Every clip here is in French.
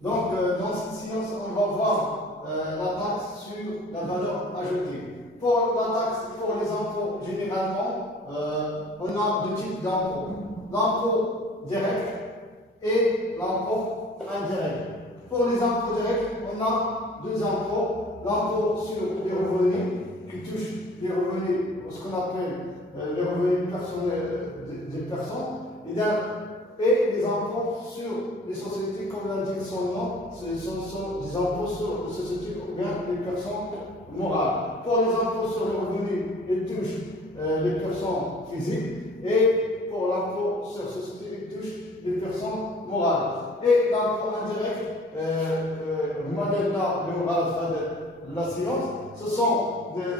Donc, dans cette séance, on va voir la taxe sur la valeur ajoutée. Pour la taxe, pour les impôts, généralement, on a deux types d'impôts. L'impôt direct et l'impôt indirect. Pour les impôts directs, on a deux impôts. L'impôt sur les revenus, qui touche les revenus, ce qu'on appelle les revenus personnels des personnes, et les impôts sur les sociétés, comme l'indique son nom, ce sont des impôts sur les sociétés ou bien les personnes morales. Pour les impôts sur les revenus, ils touchent les personnes physiques, et pour l'impôt sur les sociétés, ils touchent les personnes morales. Et l'impôt indirect, maintenant, la séance,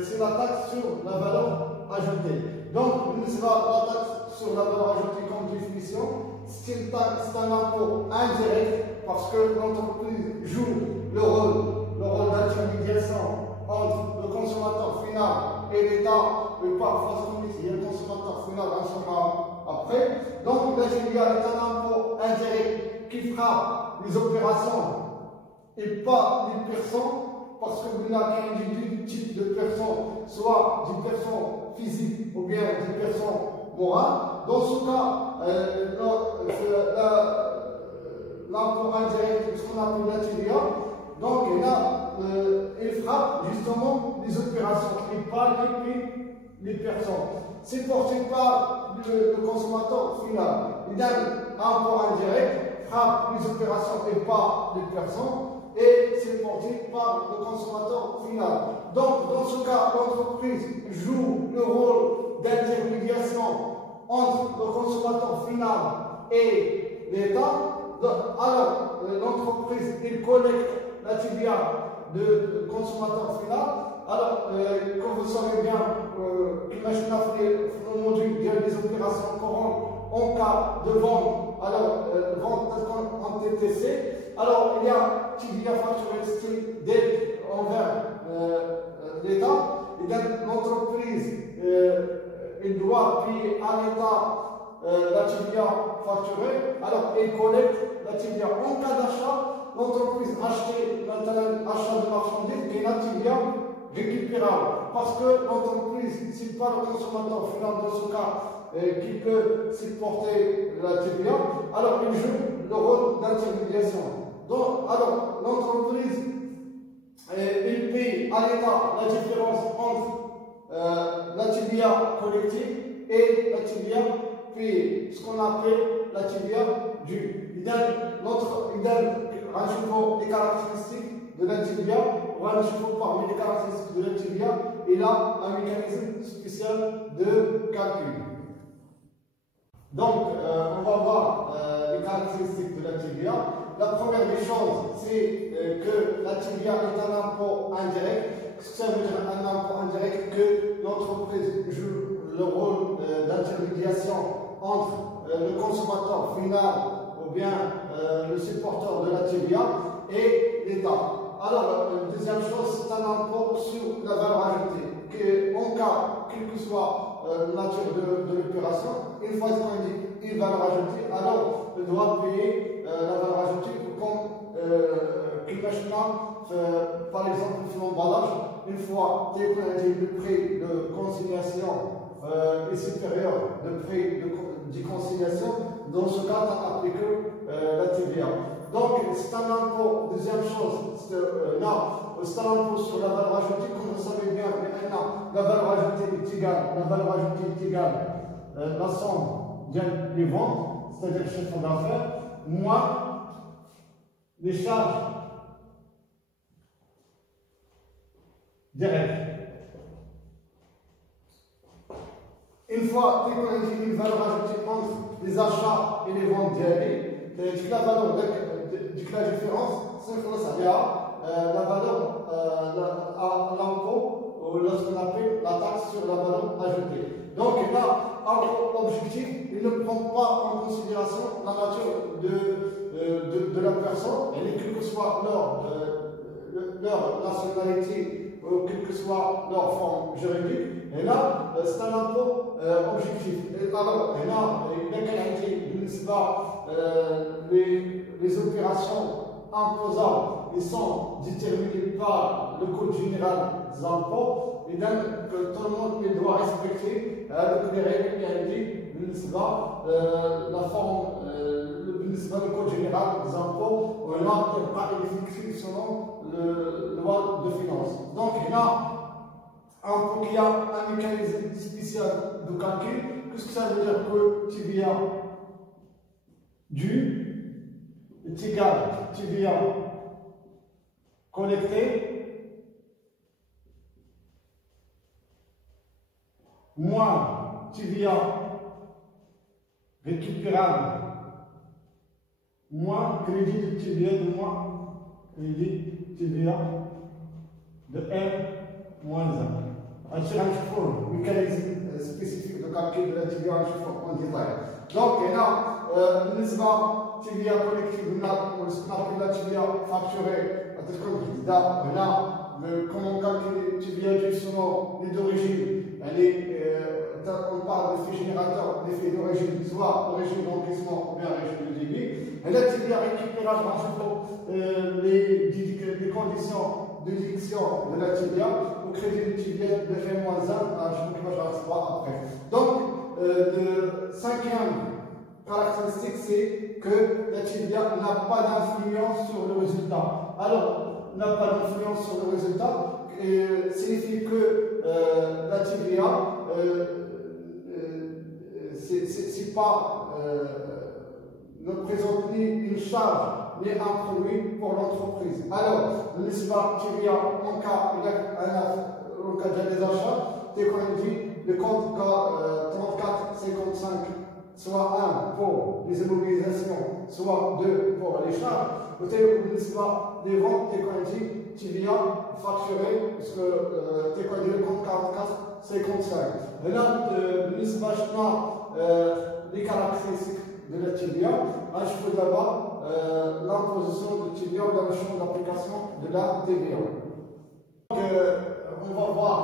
c'est la taxe sur la valeur ajoutée. Donc, nous sera la taxe sur la valeur ajoutée comme définition. C'est un impôt indirect parce que l'entreprise joue le rôle d'intermédiation entre le consommateur final et l'État, et parfois il y a le consommateur final après. Donc, la TVA est un impôt indirect qui frappe les opérations et pas les personnes, parce que vous n'avez qu'un type de personnes, soit des personnes physiques ou bien des personnes morales. Dans ce cas, l'impôt indirect, ce qu'on appelle la TVA, donc il frappe justement les opérations et pas les personnes. C'est porté par le consommateur final. Il y a un impôt indirect, frappe les opérations et pas les personnes, et c'est porté par le consommateur final. Donc, dans ce cas, l'entreprise joue le rôle d'intermédiation entre le consommateur final et l'État. Alors, l'entreprise, il collecte la TVA de consommateur final. Alors, comme vous savez bien, imaginez le module il y a des opérations courantes en cas de vente, alors vente en TTC. Alors, il y a TVA facturée dette envers l'État. L'entreprise il doit payer à l'État la TVA facturée. Alors, il collecte la TVA en cas d'achat. L'entreprise achète maintenant achat de marchandises et la TVA récupérable. Parce que l'entreprise, ce n'est pas le consommateur final dans ce cas qui peut supporter la TVA. Alors, il joue le rôle d'intermédiation. Donc, alors, l'entreprise, il paye à l'État la différence entre la TVA collective et la TVA payée, ce qu'on appelle la TVA due. Il donne un niveau des caractéristiques de la TVA, ou un niveau parmi les caractéristiques de la TVA, il a un mécanisme spécial de calcul. Donc, on va voir les caractéristiques de la TVA. La première des choses, c'est que la TVA est un impôt indirect. Ça veut dire un impôt indirect que l'entreprise joue le rôle d'intermédiation entre le consommateur final ou bien le supporteur de la TVA et l'État. Alors, la deuxième chose, c'est un impôt sur la valeur ajoutée. En cas, quelle que soit la nature de l'opération, une fois qu'on dit une valeur ajoutée, alors il doit payer la valeur ajoutée comme par exemple l'emballage. Une fois qu'on a dit le prix de consignation est supérieur au prix de consignation, dans ce cas, on applique la TVA. Donc, c'est un impôt. Deuxième chose, c'est un impôt sur la valeur ajoutée. Comme vous savez bien, maintenant, la valeur ajoutée est égale, la somme des ventes, c'est-à-dire le chiffre d'affaires, moins les charges directes. Une fois qu'on a dit une valeur ajoutée entre les achats et les ventes directes, c'est-à-dire la valeur la différence, c'est la valeur à l'impôt, ou ce qu'on appelle la taxe sur la valeur ajoutée. Donc là, l'objectif, il ne prend pas en considération la nature de la personne, et quelle que soit leur nationalité, ou quelle que soit leur forme juridique. Et là, c'est un impôt objectif. Et alors, là, les opérations imposables, ils sont déterminés par le Code général des impôts, et donc que tout le monde doit respecter les règles qui indiquent la forme, le Code général des impôts, il n'y a pas fixé selon la loi de finances. Donc, il y a un mécanisme spécial de calcul. Qu'est-ce que ça veut dire que TVA dû est égal à TVA collecté moins TVA récupérable moins crédit de TVA de moins crédit TVA de M moins 1. Un mécanisme spécifique de calcul de la TVA en détail. Donc, il y a une TVA collective, la TVA facturée, comment calculer TVA due selon les d'origine. On parle d'effet générateur, d'effet d'origine, soit origine d'encaissement ou bien origine de débit. Et la TVA récupérable, les conditions de déduction de la TVA au crédit de TVA de F-1, je ne après. Donc, le cinquième caractéristique, c'est que la TVA n'a pas d'influence sur le résultat. Alors, n'a pas d'influence sur le résultat, signifie que la TVA ne présente ni une charge ni un produit pour l'entreprise. Alors, le TVA, en cas de des achats, dès qu'on dit le compte 3455, soit 1 pour les immobilisations, soit 2 pour les charges, des ventes, dès qu'on dit TVA facturé, parce que dès qu'on dit le compte 4455. Maintenant, les caractéristiques de la TVA, je peux d'abord l'imposition de TVA dans le champ d'application de la TVA. Donc, on va voir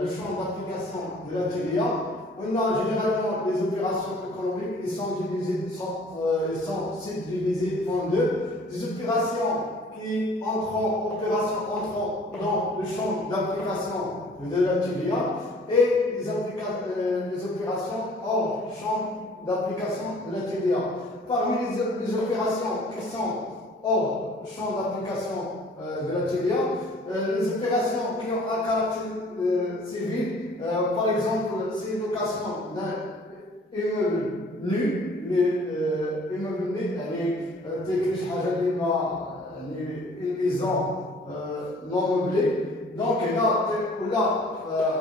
le champ d'application de la TVA. On a généralement les opérations économiques, ils sont subdivisées en deux. Des opérations qui entrent dans le champ d'application de la TVA et les opérations hors champ d'application de la TVA. Parmi les opérations qui sont hors champ d'application de la TVA, les opérations qui ont un caractère civil, par exemple, c'est une location d'un immeuble nu, mais immeuble nu, une maison non meublée. Donc, là,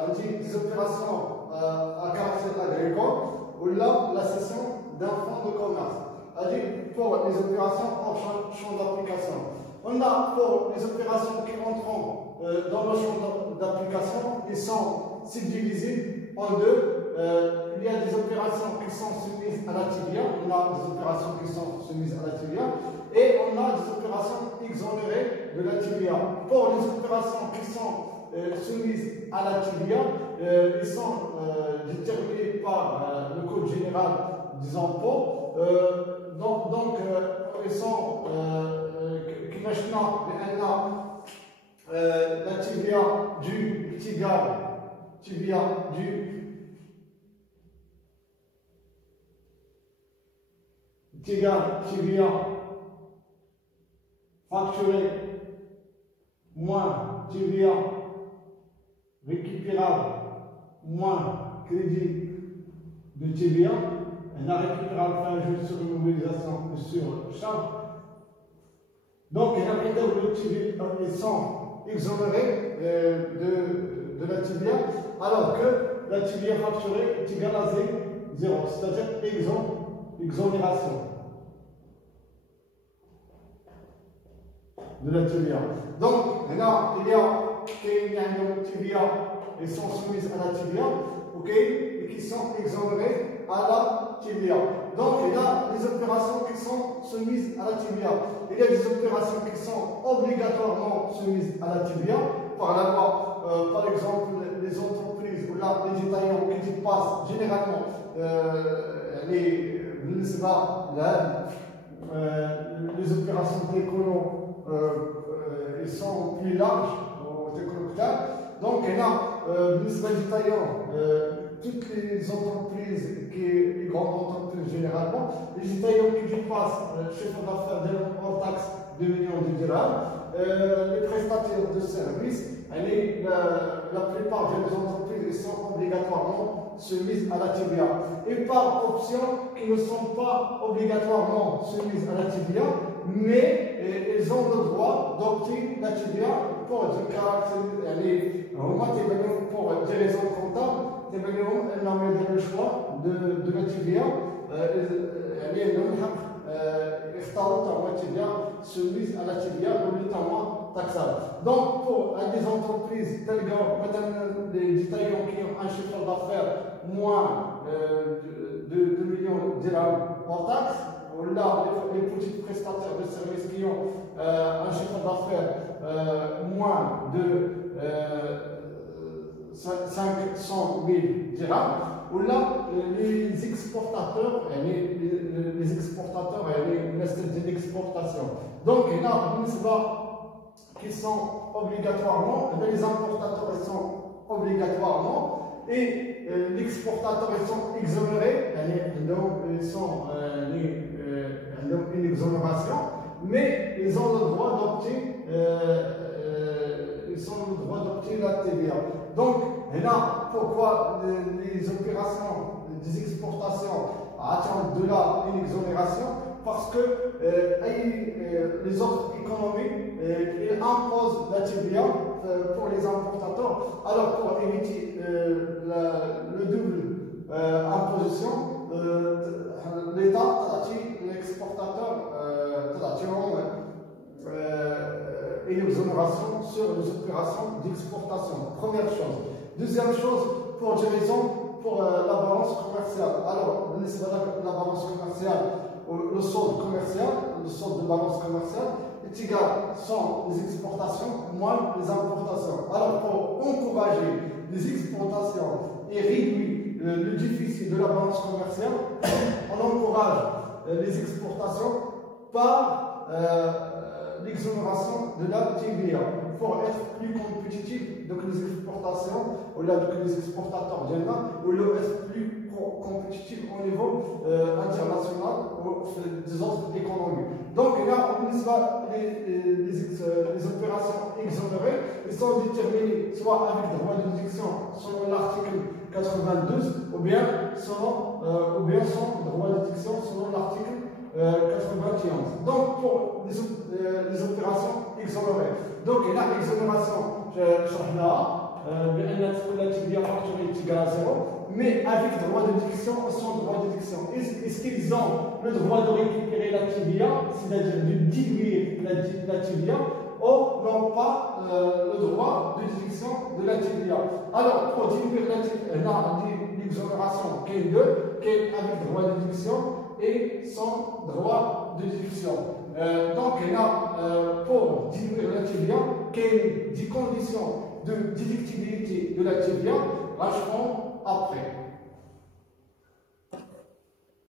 on dit des opérations à caractère agricole, ou là, la cession d'un fonds de commerce. C'est-à-dire pour les opérations hors champ d'application. On a pour les opérations qui entrent dans le champ d'application, ils sont subdivisés en deux. Il y a des opérations qui sont soumises à la TVA, on a des opérations qui sont soumises à la TVA, et on a des opérations exonérées de la TVA. Pour les opérations qui sont soumises à la TVA, ils sont déterminés par le Code général des impôts. Donc ils sont maintenant la TVA due TVA facturé moins TVA récupérable moins crédit de TVA, un récupérable fin juste sur l'immobilisation et sur charge. Donc, ils sont exonérés de la TVA, alors que la TVA facturée est égale à 0, c'est-à-dire exonération de la TVA. Donc, là, il y a une TVA, ils sont soumises à la TVA, ok, et qui sont exonérés à la TVA. Donc, il y a des opérations qui sont soumises à la TVA. Il y a des opérations qui sont obligatoirement soumises à la TVA par la loi. Par exemple, les entreprises ou là, les détaillants qui dépassent généralement les opérations d'écolo ils sont plus larges au décollecteur. Donc, il y a toutes les entreprises, les grandes entreprises généralement, les Italiens qui dépassent le chiffre d'affaires hors taxe 2 millions de dirhams, les prestataires de services, la plupart des entreprises sont obligatoirement soumises à la TVA. Et par option, qui ne sont pas obligatoirement soumises à la TVA, mais ils ont le droit d'opter la TVA pour des caractéristiques, pour des raisons comptables. Elle a mis le choix de la TVA. Soumise à la TVA, notamment taxable. Donc, pour des entreprises telles que des Italiens qui ont un chiffre d'affaires moins de 2 millions de dirhams hors taxe, ou là, les petits prestataires de services qui ont un chiffre d'affaires moins de 500 000 dirhams, ou là, les exportateurs, les exportateurs, les exportations. Donc, il y a qui sont obligatoirement, les importateurs ils sont obligatoirement, et les exportateurs ils sont exonérés, donc ils sont une exonération, mais ils ont le droit d'opter. Ils ont le droit d'opter la TVA. Donc, et là, pourquoi les opérations des exportations attendent de là une exonération? Parce que les autres économies ils imposent la TVA pour les importateurs. Alors, pour éviter le double imposition, l'État, l'exportateur, une exonération sur les opérations d'exportation. Première chose. Deuxième chose, pour des raisons, pour la balance commerciale. Alors, la balance commerciale, le solde commercial, le solde de balance commerciale, est égal sont les exportations moins les importations. Alors, pour encourager les exportations et réduire le déficit de la balance commerciale, on encourage les exportations par l'exonération de la TVA pour être plus compétitif. Donc les exportations, ou là que les exportateurs viennent là, ou là être plus compétitif au niveau international ou des autres économies. Donc là, les opérations exonérées, elles sont déterminées soit avec droit de déduction selon l'article 92 ou bien sans droit de déduction selon l'article 91. Donc, pour les opérations exonérées. Donc, il y a l'exonération, mais avec droit de déduction ou sans droit de déduction. Est-ce qu'ils ont le droit de récupérer la TVA, c'est-à-dire de diluer la TVA, ou n'ont pas le droit de déduction de la TVA? Alors, pour diluer l'exonération, qui est avec droit de déduction et sans droit de déduction. Donc, il y a pour diluer la TVA, des conditions de déductibilité de la TVA, lâcheront après.